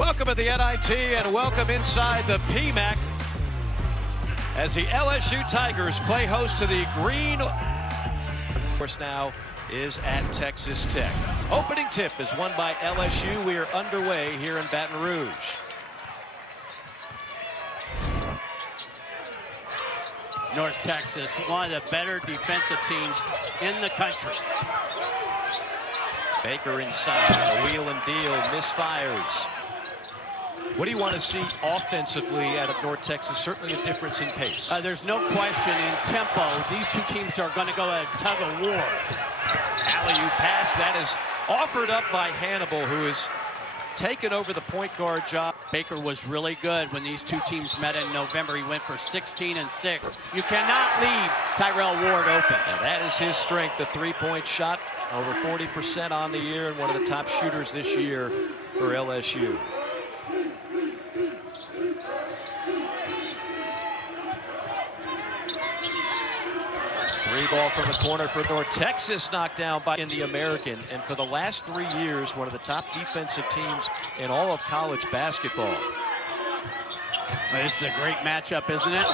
Welcome to the NIT and welcome inside the PMAC as the LSU Tigers play host to the Green. Of course, now is at Texas Tech. Opening tip is won by LSU. We are underway here in Baton Rouge. North Texas, one of the better defensive teams in the country. Baker inside, a wheel and deal, misfires. What do you want to see offensively out of North Texas? Certainly a difference in pace. There's no question in tempo. These two teams are going to go at a tug of war. Alley-oop pass that is offered up by Hannibal, who has taken over the point guard job. Baker was really good when these two teams met in November. He went for 16 and 6. You cannot leave Tyrell Ward open. And that is his strength, the three-point shot. Over 40% on the year and one of the top shooters this year for LSU. Three ball from the corner for North Texas, knocked down by in the American. And for the last 3 years, one of the top defensive teams in all of college basketball. This is a great matchup, isn't it?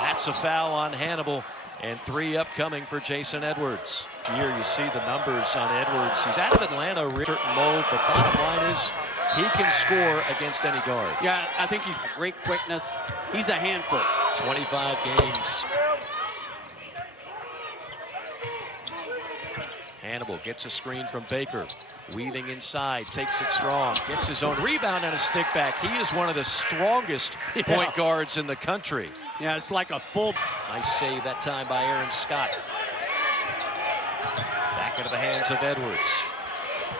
That's a foul on Hannibal. And 3 upcoming for Jason Edwards. Here you see the numbers on Edwards. He's out of Atlanta, certain mold, but bottom line is he can score against any guard. Yeah, I think he's great quickness. He's a handful. 25 games. Hannibal gets a screen from Baker. Weaving inside, takes it strong, gets his own rebound and a stick back. He is one of the strongest point guards in the country. Yeah, it's like a full. Nice save that time by Aaron Scott. Back into the hands of Edwards.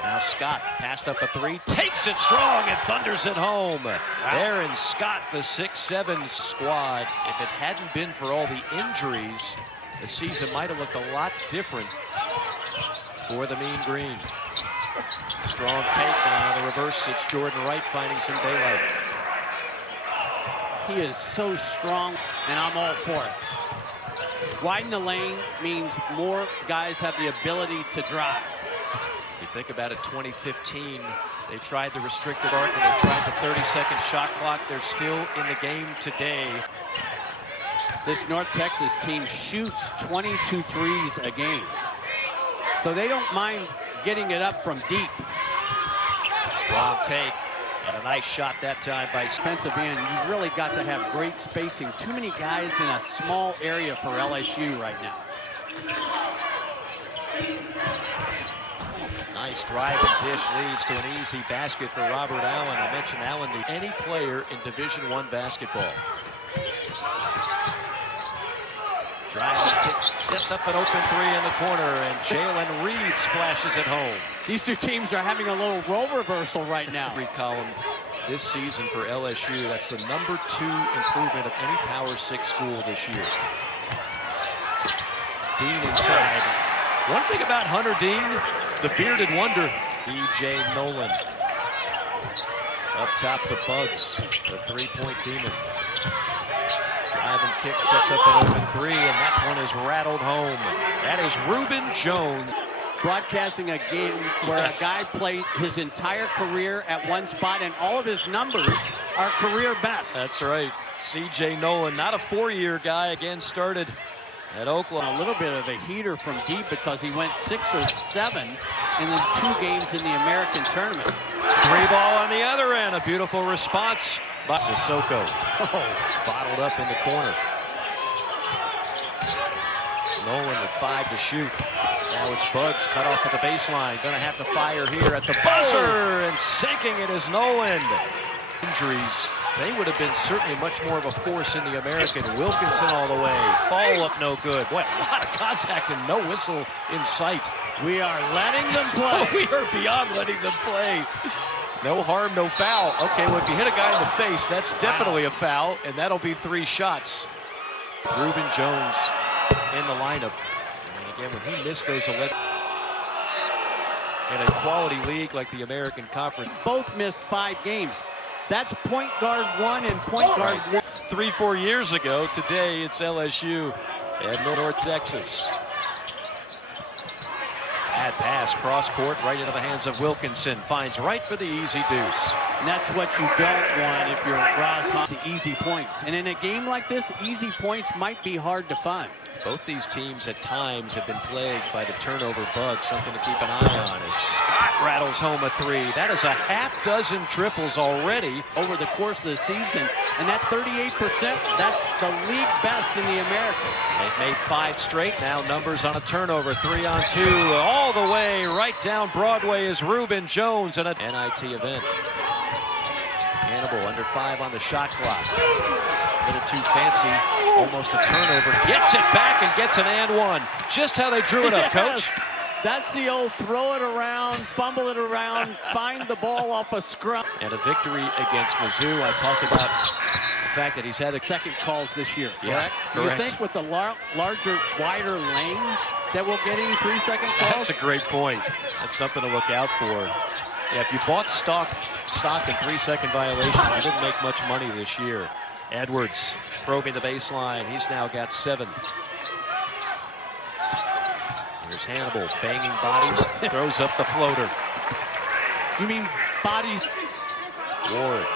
Now Scott passed up a 3, takes it strong and thunders it home. Wow. Aaron Scott, the 6'7" squad. If it hadn't been for all the injuries, the season might have looked a lot different for the Mean Green. Strong take now, the reverse. It's Jordan Wright finding some daylight. He is so strong, and I'm all for it. Widen the lane means more guys have the ability to drive. If you think about it, 2015, they tried the restricted arc and they tried the 30-second shot clock. They're still in the game today. This North Texas team shoots 22 threes a game. So they don't mind getting it up from deep. Strong take. And a nice shot that time by defensive end. You really got to have great spacing. Too many guys in a small area for LSU right now. Nice drive and dish leads to an easy basket for Robert Allen. I mentioned Allen, any player in Division I basketball. Drive, steps up an open 3 in the corner, and Jalen Reed splashes it home. These two teams are having a little role reversal right now. Every column this season for LSU, that's the #2 improvement of any Power 6 school this year. Dean inside. One thing about Hunter Dean, the bearded wonder, DJ Nolan. Up top, the Bugs, the three-point demon. Drive and kick, sets up an open 3, and that one is rattled home. That is Reuben Jones. Broadcasting a game where a guy played his entire career at one spot, and all of his numbers are career best. That's right. CJ Nolan, not a 4-year guy, again started at Oklahoma. A little bit of a heater from deep because he went 6 or 7 in the 2 games in the American tournament. 3 ball on the other end. A beautiful response by Sissoko. Oh, bottled up in the corner. Nolan with 5 to shoot. Now it's Bugs cut off at the baseline. Gonna have to fire here at the buzzer, and sinking it is Nolan. Injuries, they would have been certainly much more of a force in the American. Wilkinson all the way. Follow up no good. Boy, a lot of contact and no whistle in sight. We are letting them play. Oh, we are beyond letting them play. No harm, no foul. Okay, well, if you hit a guy in the face, that's definitely a foul, and that'll be 3 shots. Reuben Jones in the lineup. And again, when he missed those 11 in a quality league like the American Conference. Both missed 5 games. That's point guard 1 and point guard 1. 3-4 years ago. Today, it's LSU and North Texas. Bad pass, cross court, right into the hands of Wilkinson. Finds right for the easy deuce. And that's what you don't want if you're Ross Hunt, to easy points. And in a game like this, easy points might be hard to find. Both these teams at times have been plagued by the turnover bug, something to keep an eye on as Scott rattles home a three. That is a half dozen triples already over the course of the season. And that 38%, that's the league best in the American. They've made 5 straight now. Numbers on a turnover, 3-on-2, all the way right down Broadway is Reuben Jones in a NIT event. Hannibal under 5 on the shot clock. A little too fancy, almost a turnover. Gets it back and gets an and one. Just how they drew it up, Coach. That's the old throw it around, fumble it around, find the ball off a scrum. And a victory against Mizzou. I talked about the fact that he's had a second calls this year. Yeah, correct. You think with the larger, wider lane that we'll get any 3-second calls? That's a great point. That's something to look out for. Yeah, if you bought stock in 3-second violations, you didn't make much money this year. Edwards probing the baseline. He's now got 7. Here's Hannibal banging bodies, throws up the floater. You mean bodies? Ward.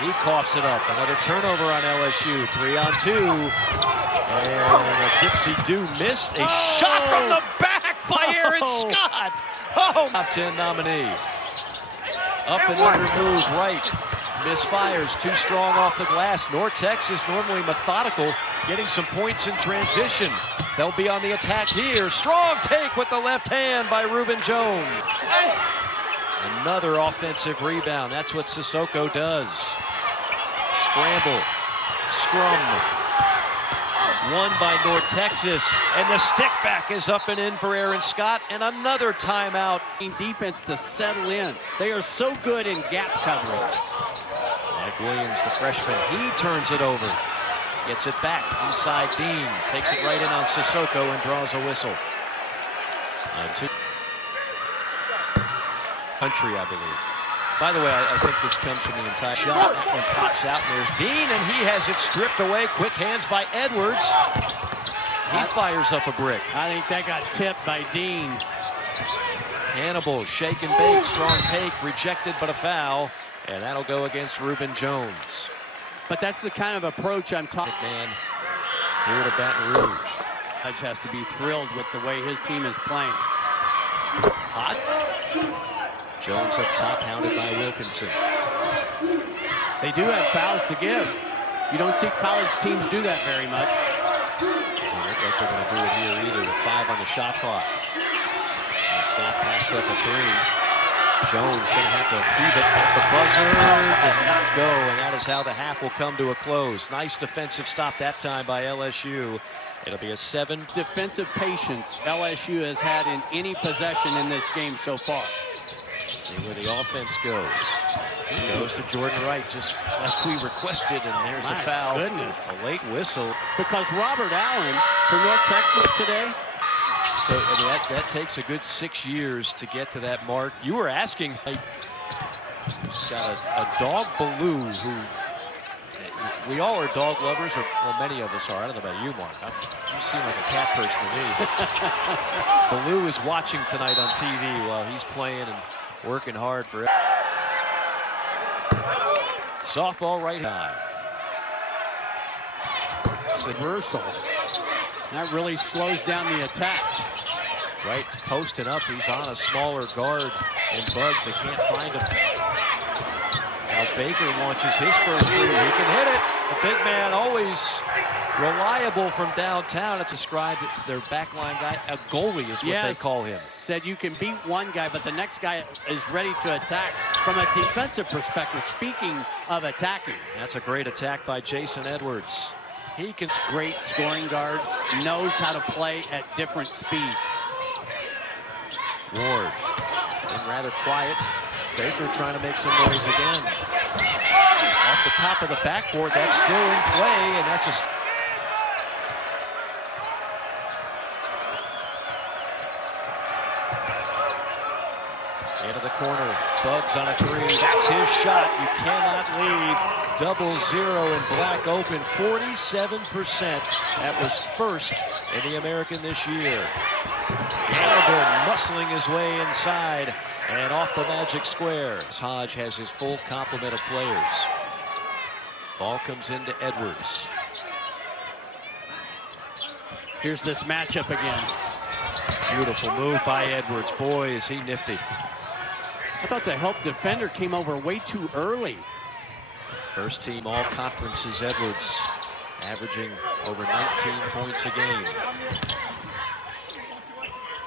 He coughs it up. Another turnover on LSU. 3-on-2. And a dipsy-do missed. A shot from the back by Aaron Scott. Oh, top 10 nominee. Up and under moves right. Misfires, too strong off the glass. North Texas normally methodical, getting some points in transition. They'll be on the attack here. Strong take with the left hand by Reuben Jones. Another offensive rebound. That's what Sissoko does. Scramble, scrum. Won by North Texas, and the stick back is up and in for Aaron Scott, and another timeout. Defense to settle in. They are so good in gap coverage. Mike Williams, the freshman, he turns it over. Gets it back inside Dean. Takes it right in on Sissoko and draws a whistle. Country, I believe. By the way, I think this comes from the entire shot. That one pops out, and there's Dean, and he has it stripped away. Quick hands by Edwards. He fires up a brick. I think that got tipped by Dean. Hannibal, shake and bake, strong take, rejected, but a foul. And that'll go against Reuben Jones. But that's the kind of approach I'm talking about. Man, here to Baton Rouge. Judge has to be thrilled with the way his team is playing. Hot. Jones up top, hounded by Wilkinson. They do have fouls to give. You don't see college teams do that very much. Doesn't look like they're going to do it here either. With 5 on the shot clock. And Scott passed up a 3. Jones going to have to feed it at the buzzer. Does not go, and that is how the half will come to a close. Nice defensive stop that time by LSU. It'll be a 7. Defensive patience LSU has had in any possession in this game so far. See where the offense goes. He goes to Jordan Wright, just like we requested, and there's a foul. Goodness. A late whistle. Because Robert Allen for North Texas today. So that takes a good 6 years to get to that mark. You were asking, he's got a dog Baloo who, we all are dog lovers, or well, many of us are. I don't know about you, Mark. You seem like a cat person to me. Baloo is watching tonight on TV while he's playing and working hard for it. Softball right high. Reversal. That really slows down the attack. Right, posting up. He's on a smaller guard, and Bugs, they can't find him. Now Baker launches his first three. He can hit it. The big man always reliable from downtown. It's described their backline guy. A goalie is what they call him. Said you can beat one guy, but the next guy is ready to attack from a defensive perspective. Speaking of attacking. That's a great attack by Jason Edwards. He can great scoring guards, knows how to play at different speeds. Ward, been rather quiet. Baker trying to make some noise again. Off the top of the backboard, that's still in play, and that's a... Into the corner, Bugs on a 3. That's his shot. You cannot leave double zero in black open, 47%. That was first in the American this year. Hannibal muscling his way inside and off the magic square. Hodge has his full complement of players. Ball comes into Edwards. Here's this matchup again. Beautiful move by Edwards. Boy, is he nifty. I thought the help defender came over way too early. First team all conferences, Edwards, averaging over 19 points a game.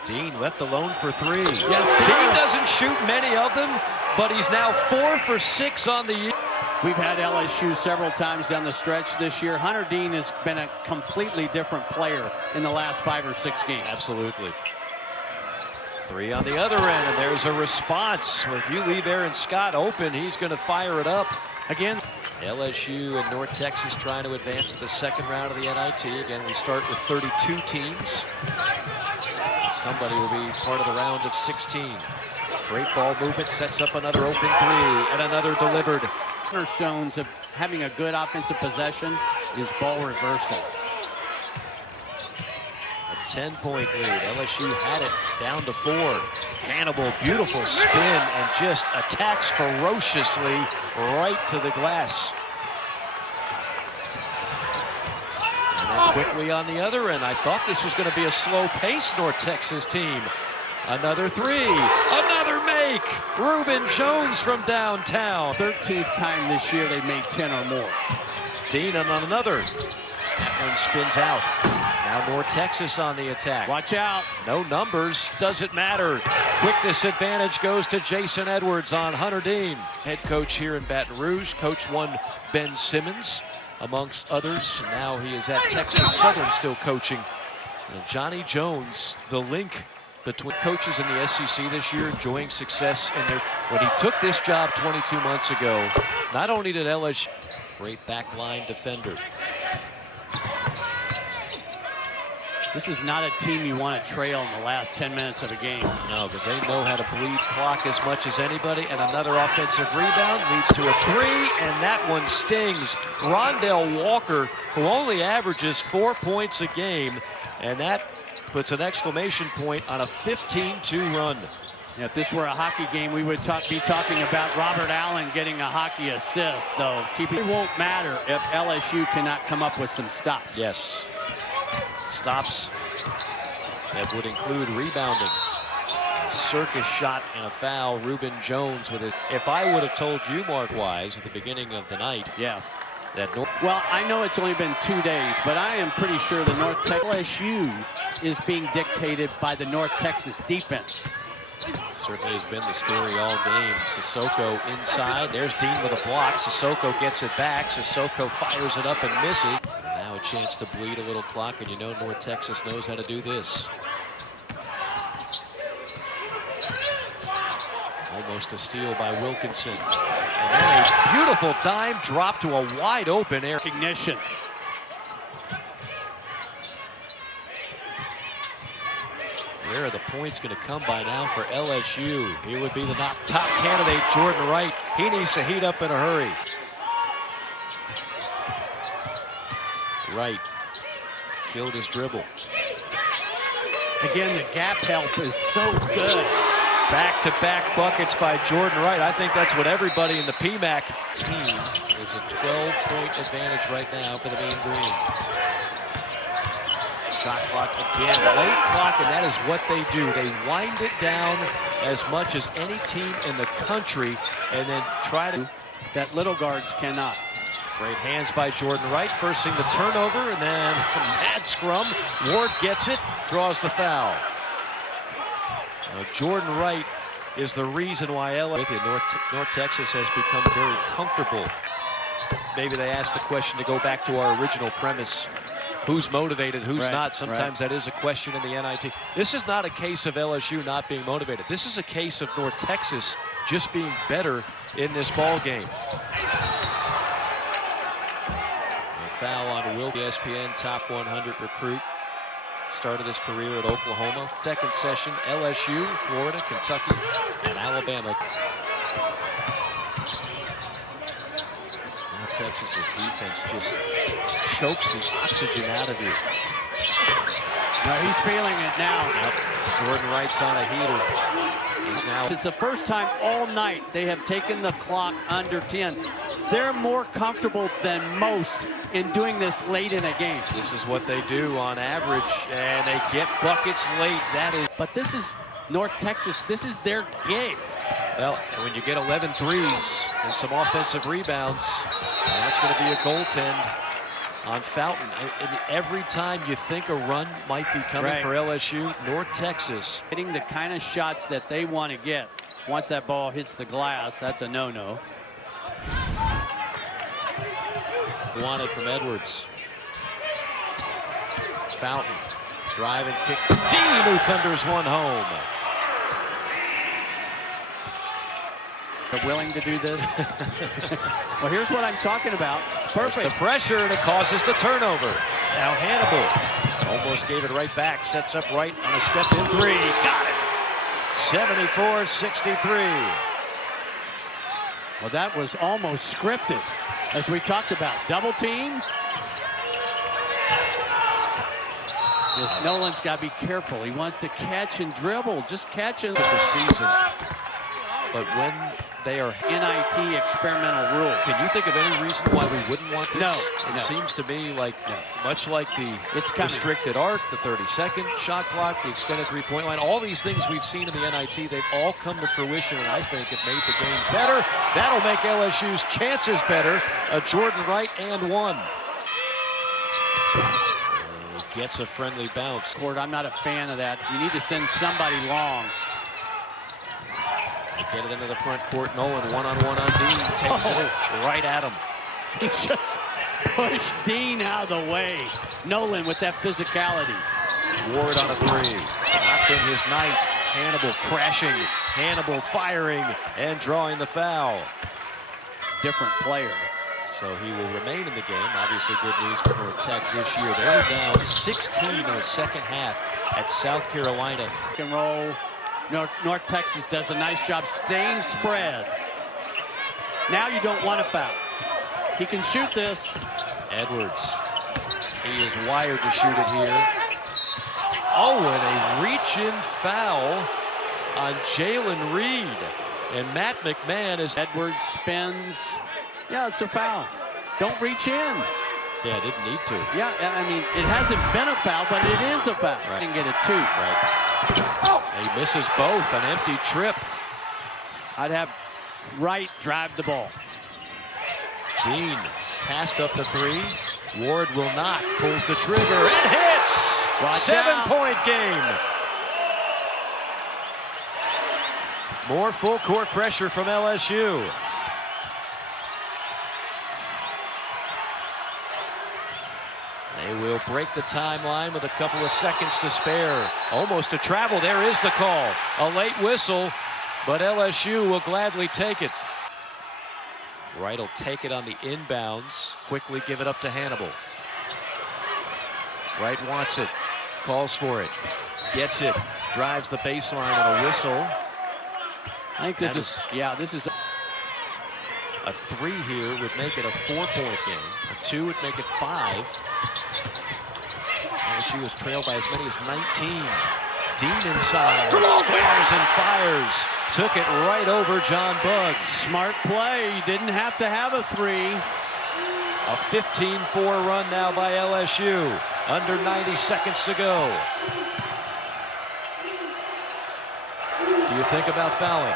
Dean left alone for three. Yes, Dean doesn't shoot many of them, but he's now 4 for 6 on the year. We've had LSU several times down the stretch this year. Hunter Dean has been a completely different player in the last 5 or 6 games. Absolutely. 3 on the other end, and there's a response. If you leave Aaron Scott open, he's going to fire it up. Again, LSU and North Texas trying to advance to the second round of the NIT. Again, we start with 32 teams. Somebody will be part of the round of 16. Great ball movement, sets up another open 3, and another delivered. Cornerstones of having a good offensive possession is ball reversal. A 10-point lead. LSU had it down to 4. Hannibal, beautiful spin, and just attacks ferociously right to the glass. And then quickly on the other end, I thought this was going to be a slow-paced North Texas team. Another 3, another make. Reuben Jones from downtown. 13th time this year they've made 10 or more. Dean on another. That one spins out. Now North Texas on the attack. Watch out. No numbers, doesn't matter. Quickness advantage goes to Jason Edwards on Hunter Dean. Head coach here in Baton Rouge. Coach one Ben Simmons, amongst others. Now he is at Texas Southern still coaching. And Johnny Jones, the link between coaches in the SEC this year, enjoying success in their. When he took this job 22 months ago, not only did LSU, great backline defender. This is not a team you want to trail in the last 10 minutes of a game. No, because they know how to bleed clock as much as anybody. And another offensive rebound leads to a 3, and that one stings. Rondell Walker, who only averages 4 points a game, and that puts an exclamation point on a 15-2 run. Yeah, if this were a hockey game, we would be talking about Robert Allen getting a hockey assist, though. It won't matter if LSU cannot come up with some stops. Yes. Stops that would include rebounding. Circus shot and a foul. Reuben Jones with it. If I would have told you, Mark Wise, at the beginning of the night, yeah, that well, I know it's only been 2 days, but I am pretty sure the North Texas LSU is being dictated by the North Texas defense. Certainly has been the story all game. Sissoko inside. There's Dean with a block. Sissoko gets it back. Sissoko fires it up and misses. Now a chance to bleed a little clock, and you know North Texas knows how to do this. Almost a steal by Wilkinson. And then a beautiful dime drop to a wide open air. Recognition. Where are the points going to come by now for LSU? He would be the top candidate, Jordan Wright. He needs to heat up in a hurry. Wright killed his dribble. Again, the gap help is so good. Back-to-back buckets by Jordan Wright. I think that's what everybody in the PMAC team is. A 12-point advantage right now for the Mean Green. Shot clock again, late clock, and that is what they do. They wind it down as much as any team in the country and then try to. That little guards cannot. Great hands by Jordan Wright, forcing the turnover, and then a mad scrum. Ward gets it, draws the foul. Now, Jordan Wright is the reason why North Texas has become very comfortable. Maybe they asked the question to go back to our original premise. Who's motivated, who's not? Sometimes that is a question in the NIT. This is not a case of LSU not being motivated. This is a case of North Texas just being better in this ball game. A foul on Will, ESPN top 100 recruit. Started his career at Oklahoma. Second session, LSU, Florida, Kentucky, and Alabama. Texas's defense just chokes the oxygen out of you. No, he's feeling it now. Yep. Jordan Wright's on a heater. He's now. It's the first time all night they have taken the clock under 10. They're more comfortable than most in doing this late in a game. This is what they do on average, and they get buckets late. That is. But this is North Texas. This is their game. Well, when you get 11 threes and some offensive rebounds, that's going to be a goaltend on Fountain. And every time you think a run might be coming for LSU, North Texas hitting the kind of shots that they want to get. Once that ball hits the glass, that's a no-no. Wanted from Edwards. It's Fountain. Drive and kick. Dean, who thunders one home. They're willing to do this. Well, here's what I'm talking about. Perfect. The pressure, and it causes the turnover. Now Hannibal almost gave it right back. Sets up right on a step-in three. Got it. 74-63. Well, that was almost scripted, as we talked about. Double team. Yes, Nolan's got to be careful. He wants to catch and dribble. Just catch and... The season. But when they are NIT experimental rule. Can you think of any reason why we wouldn't want this? No. It seems to me like much like the coming. restricted arc, the 30-second shot clock, the extended three-point line, all these things we've seen in the NIT, they've all come to fruition, and I think it made the game better. That'll make LSU's chances better. Jordan Wright and one. Gets a friendly bounce. I'm not a fan of that. You need to send somebody long. Get it into the front court. Nolan one-on-one on Dean. Takes it right at him. He just pushed Dean out of the way. Nolan with that physicality. Ward on a three. Not been his night. Hannibal crashing. Hannibal firing and drawing the foul. Different player. So he will remain in the game. Obviously good news for North Tech this year. They're down 16 in the second half at South Carolina. Pick and roll. North Texas does a nice job staying spread. Now you don't want to foul. He can shoot this. Edwards. He is wired to shoot it here. Oh, and a reach-in foul on Jalen Reed. And Matt McMahon is... Edwards spins. Yeah, it's a foul. Don't reach in. Yeah, didn't need to. Yeah, I mean, it hasn't been a foul, but it is a foul. Right. Didn't get it too. Right. He misses both. An empty trip. I'd have Wright drive the ball. Dean passed up the three. Ward will not. Pulls the trigger and hits. 7-point game. More full court pressure from LSU. They will break the timeline with a couple of seconds to spare. Almost a travel. There is the call. A late whistle, but LSU will gladly take it. Wright will take it on the inbounds. Quickly give it up to Hannibal. Wright wants it. Calls for it. Gets it. Drives the baseline on a whistle. I think this is, this is a three here would make it a 4-point game. A two would make it 5. LSU was trailed by as many as 19. Dean inside, squares and fires. Took it right over John Buggs. Smart play. You didn't have to have a three. A 15-4 run now by LSU. Under 90 seconds to go. Do you think about fouling?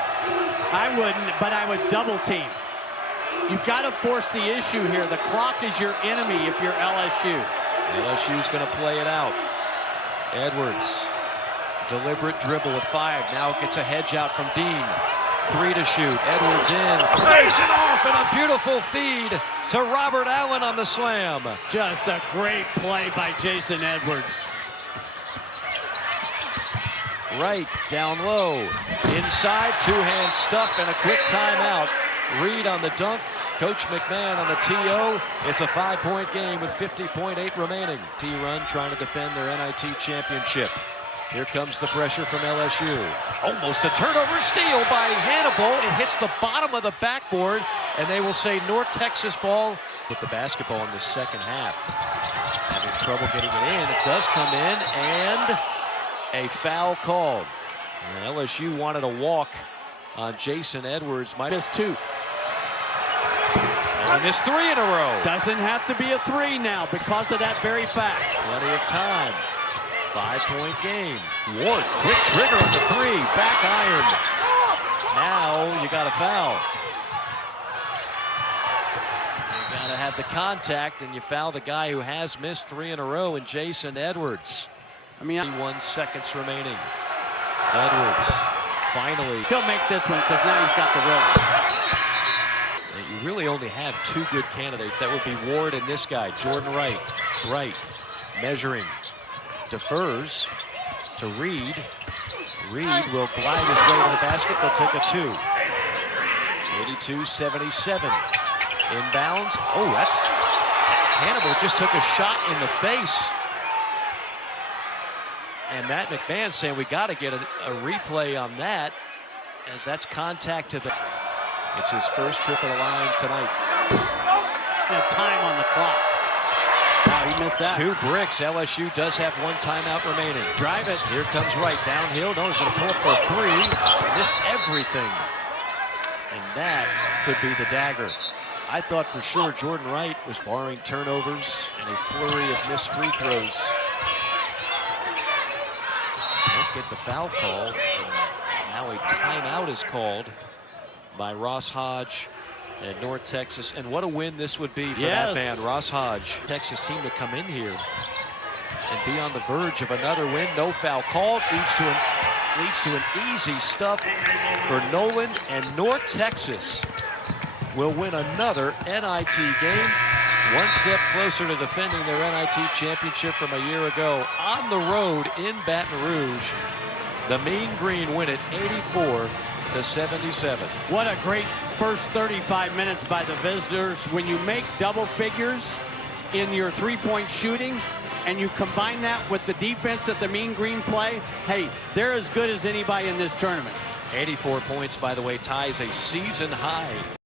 I wouldn't, but I would double team. You've got to force the issue here. The clock is your enemy if you're LSU. LSU's going to play it out. Edwards, deliberate dribble at 5. Now gets a hedge out from Dean. 3 to shoot. Edwards in. Plays it off, and a beautiful feed to Robert Allen on the slam. Just a great play by Jason Edwards. Right, down low. Inside, two-hand stuff, and a quick timeout. Reed on the dunk. Coach McMahon on the TO. It's a 5-point game with 50.8 remaining. T-Run trying to defend their NIT championship. Here comes the pressure from LSU. Almost a turnover and steal by Hannibal. It hits the bottom of the backboard, and they will say North Texas ball with the basketball in the second half. Having trouble getting it in. It does come in, and a foul called. And LSU wanted a walk on Jason Edwards. Minus 2. And missed 3 in a row. Doesn't have to be a 3 now because of that very fact. Plenty of time. 5-point game. Ward, quick trigger on the 3. Back iron. Now you got a foul. You got to have the contact, and you foul the guy who has missed 3 in a row, and Jason Edwards. 21 seconds remaining. Edwards finally. He'll make this one because now he's got the rhythm. You really only have 2 good candidates. That would be Ward and this guy, Jordan Wright. Wright measuring. Defers to Reed. Reed will glide his way to the basket. They'll take a 2. 82-77. Inbounds. Oh, that's... Hannibal just took a shot in the face. And Matt McMahon saying we got to get a replay on that, as that's contact to the... It's his first trip at the line tonight. And time on the clock. Wow, he missed that. 2 bricks. LSU does have 1 timeout remaining. Drive it. Here comes Wright downhill. No, he's going to pull up for a 3. Missed everything. And that could be the dagger. I thought for sure Jordan Wright was barring turnovers and a flurry of missed free throws. Don't get the foul call. And now a timeout is called by Ross Hodge and North Texas. And what a win this would be for that man, Ross Hodge. Texas team to come in here and be on the verge of another win. No foul called. Leads to an easy stuff for Nolan, and North Texas will win another NIT game. 1 step closer to defending their NIT championship from a year ago. On the road in Baton Rouge, the Mean Green win it 84-77. What a great first 35 minutes by the visitors. When you make double figures in your 3-point shooting and you combine that with the defense that the Mean Green play, hey, they're as good as anybody in this tournament. 84 points, by the way, ties a season high.